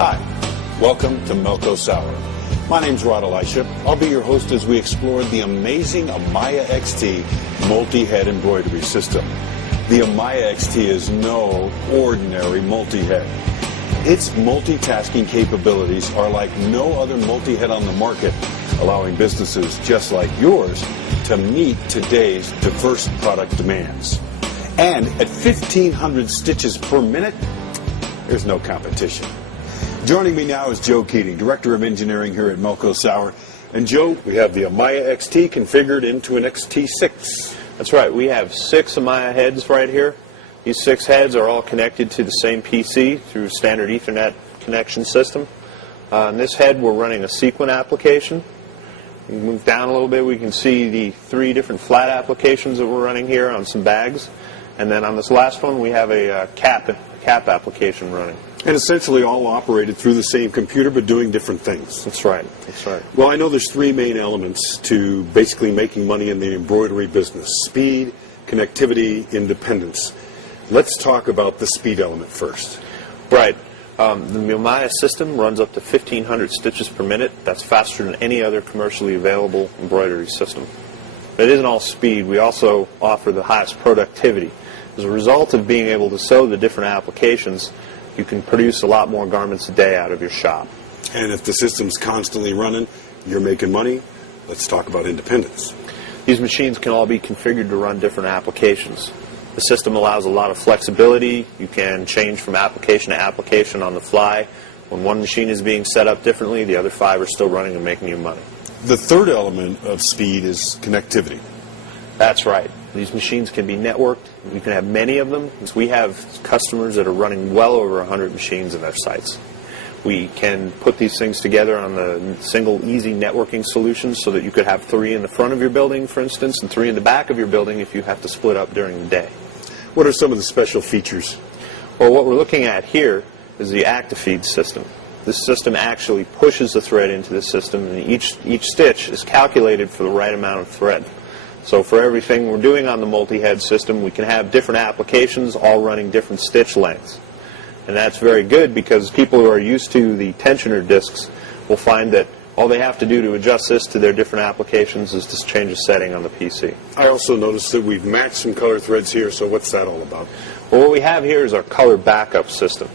Hi, welcome to Melco Sour. My name's Rod Elisha. I'll be your host as we explore the amazing Amaya XT multi-head embroidery system. The Amaya XT is no ordinary multi-head. Its multitasking capabilities are like no other multi-head on the market, allowing businesses just like yours to meet today's diverse product demands. And at 1,500 stitches per minute, there's no competition. Joining me now is Joe Keating, Director of Engineering here at Melco Sour. And Joe, we have the Amaya XT configured into an XT6. That's right. We have 6 Amaya heads right here. These 6 heads are all connected to the same PC through a standard Ethernet connection system. On this head, we're running a sequin application. We move down a little bit, we can see the 3 different flat applications that we're running here on some bags. And then on this last one, we have a cap application running. And essentially all operated through the same computer, but doing different things. That's right. That's right. Well, I know there's 3 main elements to basically making money in the embroidery business: speed, connectivity, independence. Let's talk about the speed element first. Right. The Amaya system runs up to 1,500 stitches per minute. That's faster than any other commercially available embroidery system. But it isn't all speed. We also offer the highest productivity. As a result of being able to sew the different applications, you can produce a lot more garments a day out of your shop. And if the system's constantly running, you're making money. Let's talk about independence. These machines can all be configured to run different applications. The system allows a lot of flexibility. You can change from application to application on the fly. When one machine is being set up differently, the other 5 are still running and making you money. The third element of speed is connectivity. That's right. These machines can be networked. We can have many of them. We have customers that are running well over 100 machines in their sites. We can put these things together on the single easy networking solutions so that you could have 3 in the front of your building, for instance, and 3 in the back of your building if you have to split up during the day. What are some of the special features? Well, what we're looking at here is the ActiFeed system. This system actually pushes the thread into the system, and each stitch is calculated for the right amount of thread. So for everything we're doing on the multi-head system, we can have different applications all running different stitch lengths. And that's very good because people who are used to the tensioner discs will find that all they have to do to adjust this to their different applications is just change a setting on the PC. I also noticed that we've matched some color threads here, so what's that all about? Well, what we have here is our color backup system.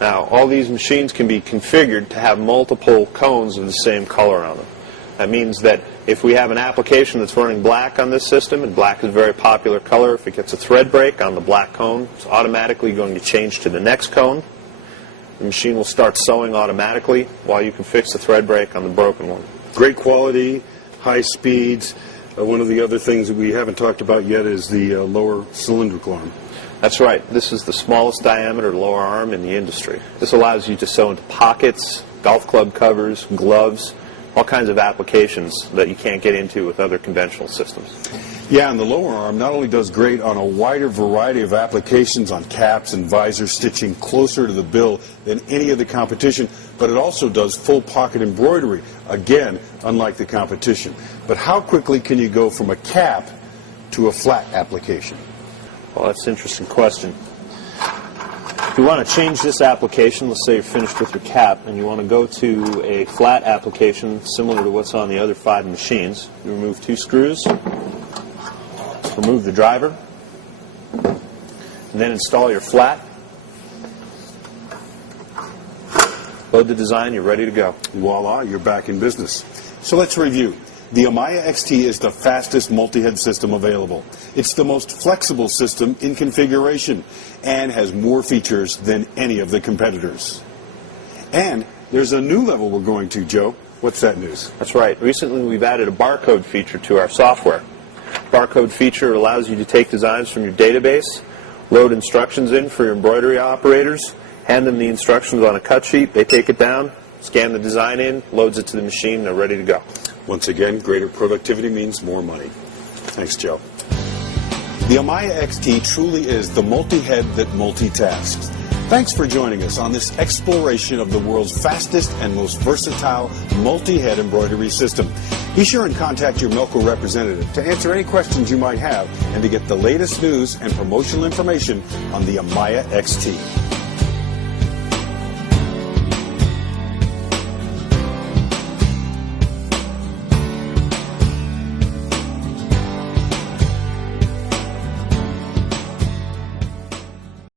Now, all these machines can be configured to have multiple cones of the same color on them. That means that if we have an application that's running black on this system, and black is a very popular color, if it gets a thread break on the black cone, it's automatically going to change to the next cone. The machine will start sewing automatically while you can fix the thread break on the broken one. Great quality, high speeds. One of the other things that we haven't talked about yet is the lower cylindrical arm. That's right. This is the smallest diameter lower arm in the industry. This allows you to sew into pockets, golf club covers, gloves, all kinds of applications that you can't get into with other conventional systems. Yeah, and the lower arm not only does great on a wider variety of applications on caps and visors, stitching closer to the bill than any of the competition, but it also does full pocket embroidery, again, unlike the competition. But how quickly can you go from a cap to a flat application? Well, that's an interesting question. If you want to change this application, let's say you're finished with your cap and you want to go to a flat application similar to what's on the other 5 machines, you remove 2 screws, remove the driver, and then install your flat. Load the design, you're ready to go. Voila, you're back in business. So let's review. The Amaya XT is the fastest multi-head system available. It's the most flexible system in configuration and has more features than any of the competitors. And there's a new level we're going to, Joe. What's that news? That's right. Recently we've added a barcode feature to our software. Barcode feature allows you to take designs from your database, load instructions in for your embroidery operators, hand them the instructions on a cut sheet, they take it down, scan the design in, loads it to the machine, they're ready to go. Once again, greater productivity means more money. Thanks, Joe. The Amaya XT truly is the multi-head that multitasks. Thanks for joining us on this exploration of the world's fastest and most versatile multi-head embroidery system. Be sure and contact your Melco representative to answer any questions you might have and to get the latest news and promotional information on the Amaya XT.